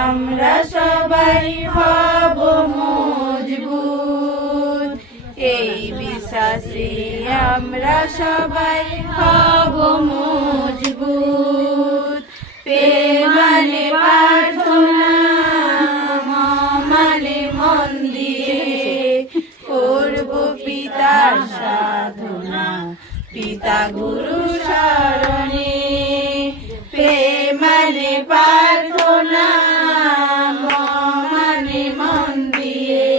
আমরা সবাই হব মজবুত। এই বিশ্বাসে আমরা সবাই হব মজবুত। প্রেম মানে প্রার্থনা, মানে মন দিয়ে করব পিতার সাধনা। পিতা